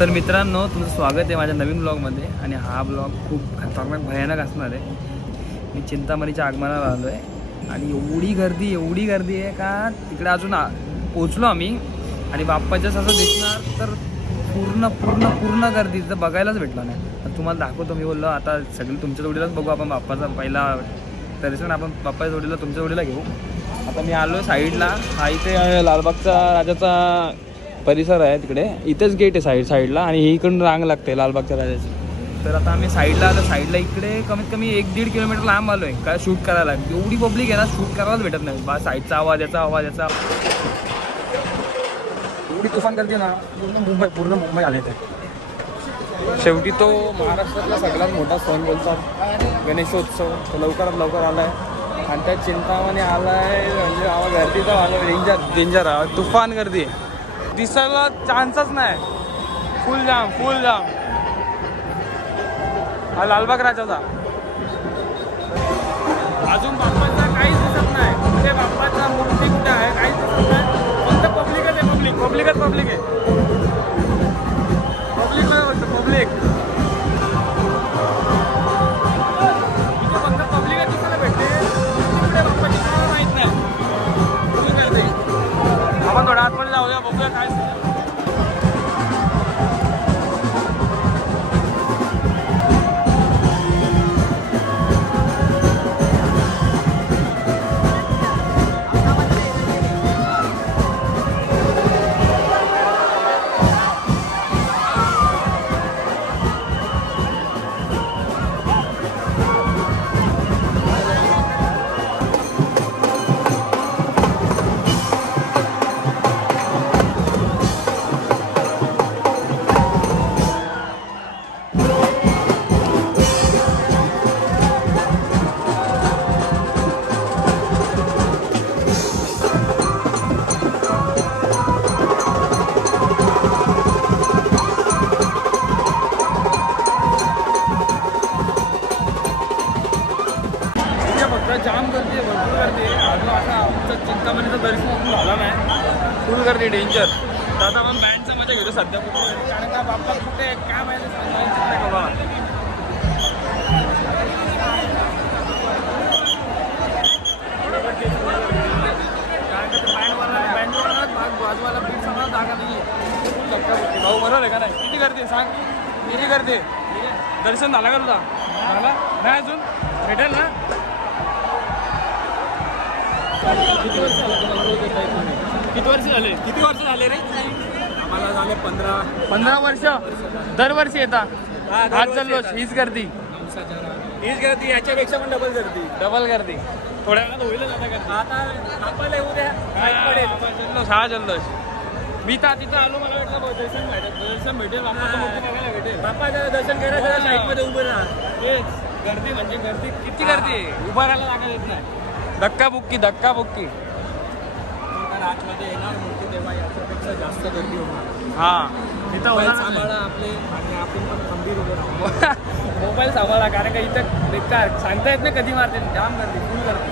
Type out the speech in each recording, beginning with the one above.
तर मित्रांनो, तुमचं स्वागत आहे माझ्या नवीन ब्लॉगमध्ये. आणि हा ब्लॉग खूप खतरनाक भयानक असणार आहे. मी चिंतामणीच्या आगमनाला आलो आहे आणि एवढी गर्दी आहे का तिकडे अजून पोचलो आम्ही आणि बाप्पाच्या असं दिसणार तर पूर्ण गर्दी तर बघायलाच भेटलं नाही. तर तुम्हाला दाखवतो. मी बोललो आता सगळी तुमच्या जोडीलाच बघू आपण बाप्पाचा पहिला दर्शन आपण बाप्पाच्या जोडीला तुमच्या जोडीला घेऊ. आता मी आलो साईडला. हा इथे लालबागचा राजाचा परिसर आहे, तिकडे इथेच गेट आहे साईडला आणि ही इकडून रांग लागते लालबागच्या राजाची. तर आता आम्ही साईडला इकडे कमीत कमी 1-1.5 किलोमीटर लांब आलो आहे काय शूट करायला. एवढी पब्लिक आहे ना, शूट करायलाच भेटत नाही. बा साईडचा आवाज याचा एवढी तुफान करते ना, पूर्ण मुंबई आले ते. शेवटी तो महाराष्ट्रातला सगळ्यात मोठा सण बोलतात गणेशोत्सव. तो लवकरात लवकर आला आहे आणि त्या चिंतामणी आला आहे म्हणजे गर्दीचा आला डेंजर तुफान गर्दी आहे. दिसायला चान्सच नाही. फुल जाम हा लालबाग राजाचा. अजून बाप्पाचा काहीच दिसत नाही. कुठे बाप्पाचा मूर्ती कुठे आहे काहीच दिसत नाही. फक्त पब्लिकच आहे. पब्लिक आहे. पब्लिक फक्त पब्लिकच दिसायला भेटते. कुठे बाप्पाची कोणाला माहीत नाही. आपण थोडा आतमध्ये जाऊया, बघूया काय. जाम गर्दी आहे, भरपूर गर्दी आहे. अजून आता आमचं चिंतामणीचं दर्शन झालं नाही. फुल गर्दी डेंजर. तर आता आपण बँडचा मजा घेतो सध्या कुठे, कारण का बाप्पा कुठे काय माहिती बघा. कारण का बँडवाला बाजूवाला बीट सगळा जागा नाही आहे. भाऊ बरोबर आहे का नाही? किती गर्दी सांग, किती गर्दी आहे? दर्शन झालं का तुझा? झाला नाही अजून? भेटेल ना? किती वर्ष झाले रे? आम्हाला झाले 15 वर्ष. दरवर्षी येतात. आज चाललो हीच गर्दी. याच्यापेक्षा पण डबल गर्दी. थोड्या वेळात होईलच आता आपल्याला येऊ द्या. जल्लोष. मी तर तिथं आलो, मला वाटलं दर्शन भेटेल. बाप्पाचं दर्शन करायचं साईडमध्ये उभं राहा. गर्दी म्हणजे गर्दी. किती गर्दी आहे, उभं राहायला जागा येत नाही. धक्काबुक्की आतमध्ये येणार मूर्ती तेव्हा याच्यापेक्षा जास्त गर्दी होणार. हा इथं सांभाळा आपले आणि आपण पण खंबीर उभं राहू. मोबाईल सांभाळा, कारण का इथं बेकार सांगता येत नाही कधी मारते. जाम गर्दी, फुल गर्दी.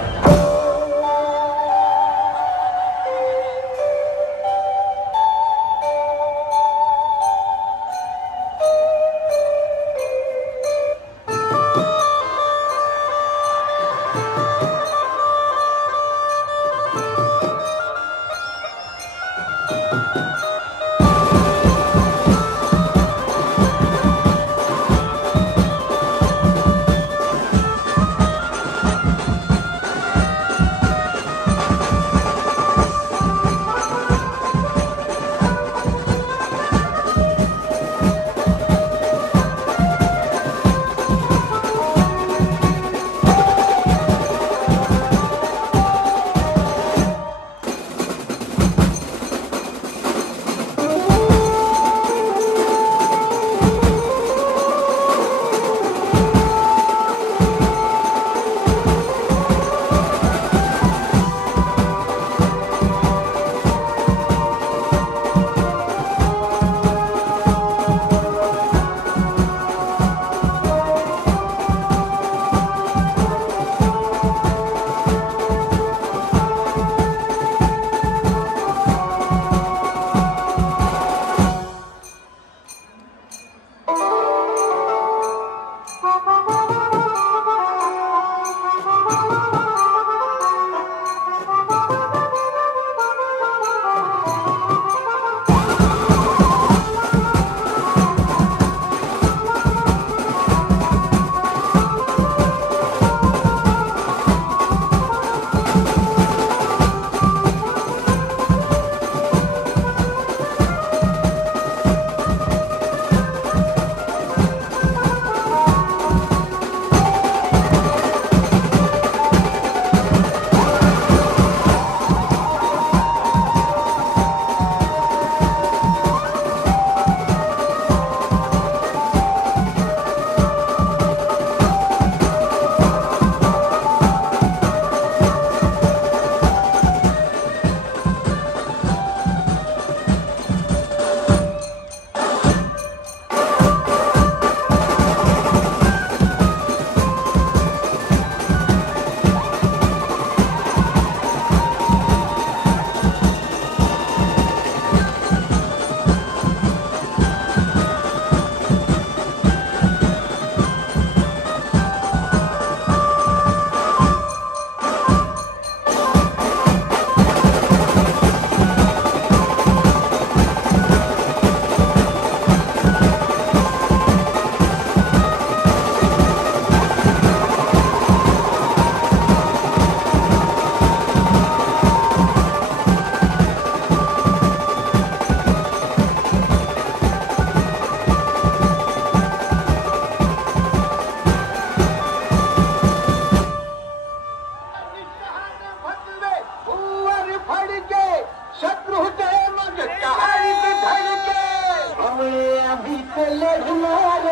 लढणार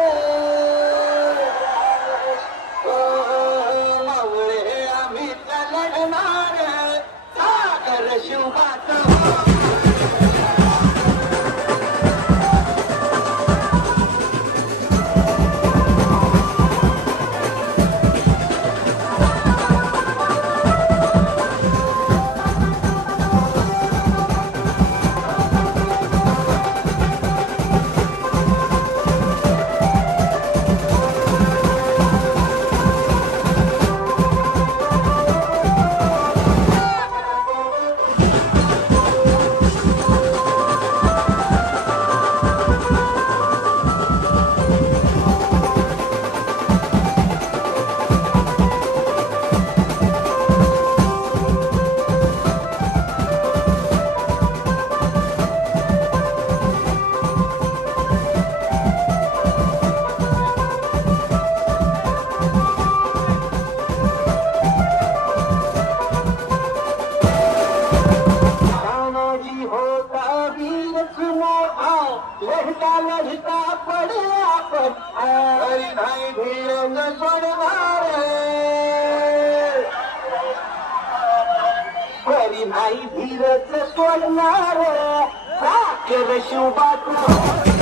मावळे आम्ही लढणार सागर शिवबाचं लढता पडे आपण हरी नाही धीरज सोडणार हरी नाही धीरज सोडणार सागर शिवबाचं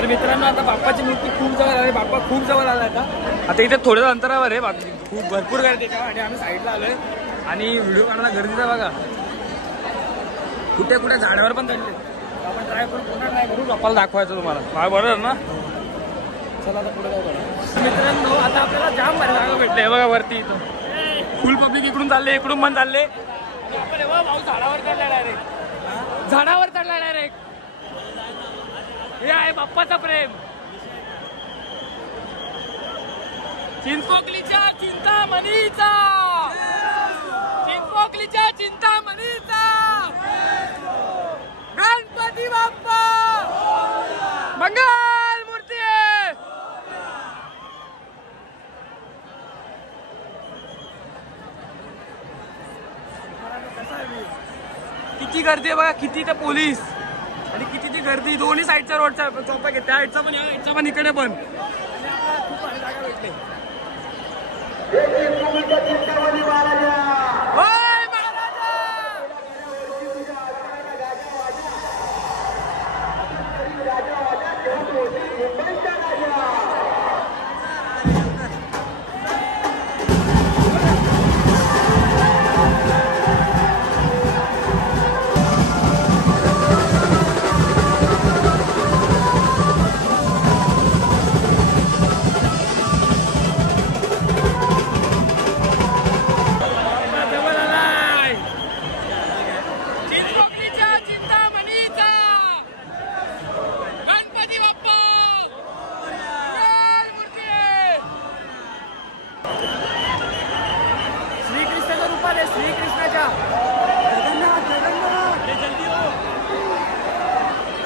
तर मित्रांनो आता बाप्पाची मूर्ती खूप जवळ आली, बाप्पा खूप जवळ आला आता इथे थोड्याच अंतरावर आहे बाप्पा, खूप भरपूर गर्दी आहे आणि आम्ही साईडला आलोय आणि व्हिडिओ काढायला गर्दीचा बघा, कुठे कुठे झाडावर पण चढले. आपण ट्राय करून पुन्हा नाही करू, बाप्पाला दाखवायचं तुम्हाला, काय बरोबर ना. चला आता पुढे जाऊ बघा मित्रांनो. आता आपल्याला जाम भारी जागा भेटले बघा वरती, इथं फुल पब्लिक इकडून चालले इकडून पण चालले. आपण भाऊ झाडावर चढला डायरेक्ट, झाडावर चढला डायरेक्ट. हे आहे बाप्पाचा प्रेम. चिंचपोकलीच्या चिंतामणीचा, चिंचपोकलीच्या चिंतामणीचा गणपती बाप्पा मंगल मूर्ती. किती गर्दी आहे बघा, किती ते पोलीस आणि किती ती गर्दी, दोन्ही साईडच्या रोडच्या चौपा घेत, त्या साईडचा पण या पण इकडे पण. खूप भारी जागा भेटली. श्रीकृष्णाच्या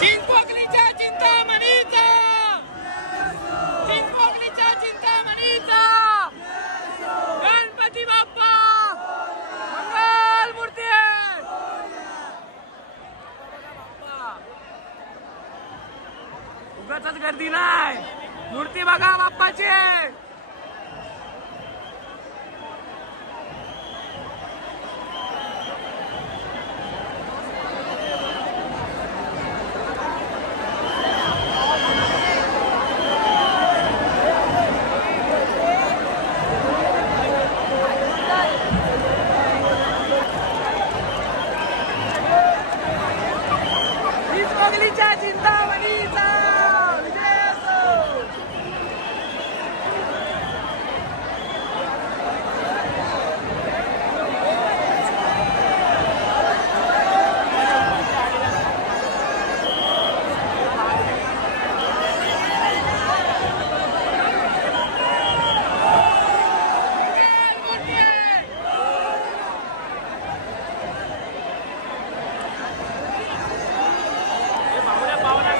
चिंचपोकलीच्या चिंतामणीचा, चिंचपोकलीच्या चिंतामणीचा गणपती बाप्पा मंगल मूर्ती. उगाचच गर्दी नाही, मूर्ती बघा बाप्पाची. चिंचपोकलीच्या चिंतामणीचा विजय असो. पावला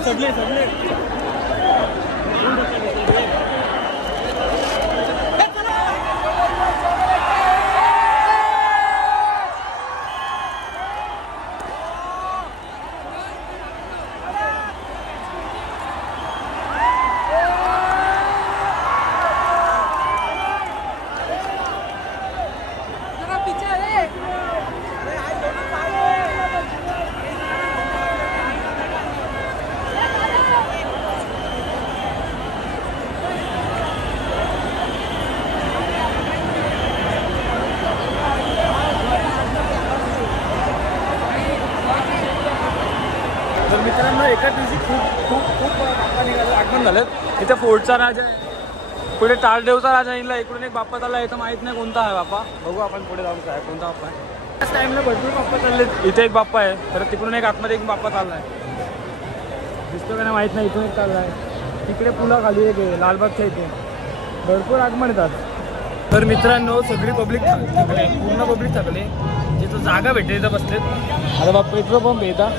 चढले तर मित्रांनो एका दिवशी खूप बाप्पा निघाले आगमन झालेत. इथे फोर्टचा राजा आहे, पुढे टाळदेवचा राजा येईल, इकडून एक बाप्पा चालला आहे. तर माहित नाही कोणता आहे बाप्पा, बघू आपण पुढे जाऊन काय कोणता बाप्पा आहे. त्याच टाइमला भरपूर बाप्पा चाललेत. इथे एक बाप्पा आहे, तर तिकडून एक आतमध्ये एक बाप्पा चालला आहे, दिसतो का नाही माहीत नाही. इथून एक चालला आहे, तिकडे पुलाखाली एक आहे लालबागच्या इथे. भरपूर आगमन येतात. तर मित्रांनो सगळी पब्लिक थकले, पूर्ण पब्लिक थकले. जिथं जागा भेटते तिथं बसलेत. आता बघा पेट्रोल पंप येतात,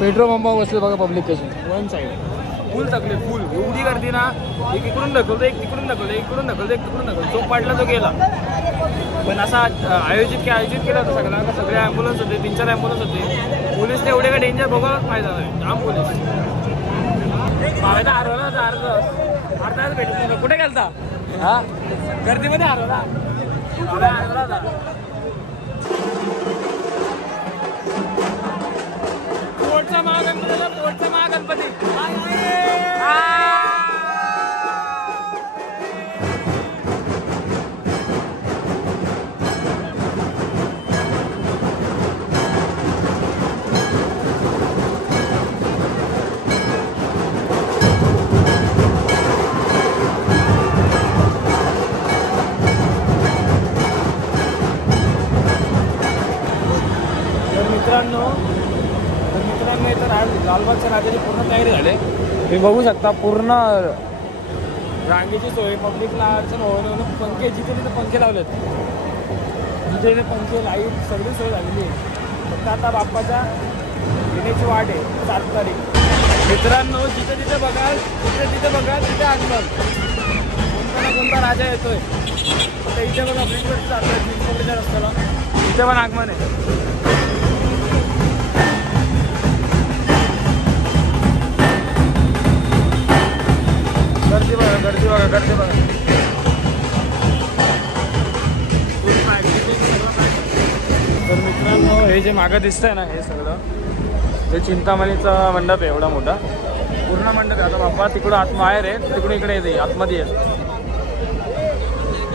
पेट्रोल पंपावर बसले बघा पब्लिक कशी वन साईड. फुल थकले फुल. एवढी गर्दी ना, एक इकडून ढकलतो, एक तिकडून ढकलतो, एक इकडून ढकलतो, एक तिकडून ढकलतो. जो पडला तो गेला. पण असा आयोजित केला होता सगळा. सगळे ॲम्ब्युलन्स होते, 3-4 ॲम्ब्युलन्स होते. पोलीसने एवढे काय डेंजर बघायलाच फायदा नाही, जाम पोलीस. भावायला हरवला होता अर्धा भेटत नाही. कुठे गेलता? हा गर्दीमध्ये हरवला होता. पोटचा महागणपती. मित्रांनो इथं लालबागच्या राजाची पूर्ण तयारी झाली. तुम्ही बघू शकता पूर्ण रांगेची सोय, पब्लिकला अडचण होऊन पंखे जिथे तिथे पंखे लावलेत, जिथे तिथे पंखे लाईट सगळी सोय झालेली आहे. फक्त आता बाप्पाच्या येण्याची वाट आहे 7 तारीख. मित्रांनो जिथे तिथे बघाल तिथे आगमन. कोणता ना कोणता राजा येतोय. आता इथे बघा ब्रिजवरती जातोय, चिंचवडच्या रस्त्याला, इथे पण आगमन आहे. गर्दी बघा. तर मित्रांनो हे जे मागं दिसतंय ना, हे सगळं हे चिंतामणीचा मंडप आहे. एवढा मोठा पूर्ण मंडप आहे. आता बाप्पा तिकडून बाहेर आहे, तिकडून इकडे येते, आतमध्ये येईल,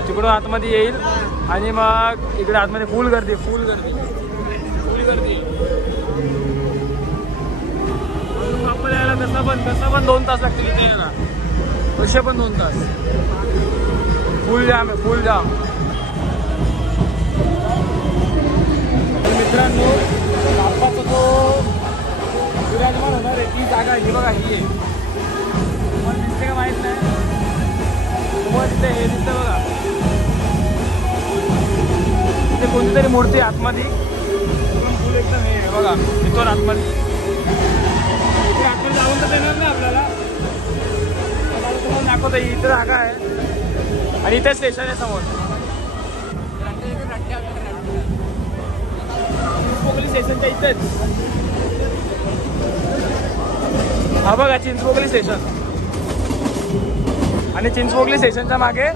तिकडून आतमध्ये येईल. आणि मग इकडे आतमध्ये फुल गर्दी. बाप्पा यायला कसं पण 2 तास लागतील इथे यायला. कसे पण 2 तास. फुल जाम आहे, फुल जाम. मित्रांनो बाप्पाचा तो विराजमान होणार आहे ती जागा ही बघा, ही आहे. तुम्हाला दिसते का माहीत नाही, तुम्हाला तिथे हे दिसतं बघा, तिथे कोणती तरी मूर्ती आतमध्ये. फुल एकदम हे बघा, तिथून आतमध्ये. इथे आतमध्ये जाऊन तर देणार ना आपल्याला, तुम्हाला दाखवतो. इथे जागा आहे आणि इथे स्टेशन आहे समोर. चिंचपोकली स्टेशनच्या इथेच हा बघा, चिंचपोकली स्टेशन. आणि चिंचपोकली स्टेशनच्या मागे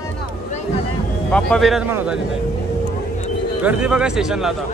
बाप्पा विराजमान होता तिथे. गर्दी बघा स्टेशनला आता.